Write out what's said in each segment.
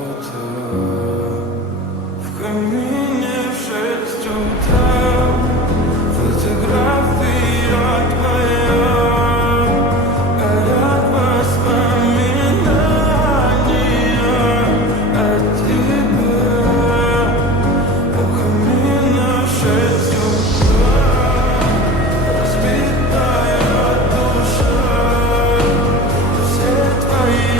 В камине в 6 утра фотография твоя, горят воспоминания о тебе. У камина в 6 утра разбитая душа, все твои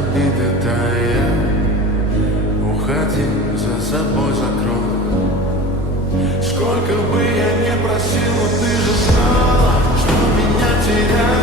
обиды тая, уходи, за собой закрой. Сколько бы я не просил, но ты же знала, что меня терять.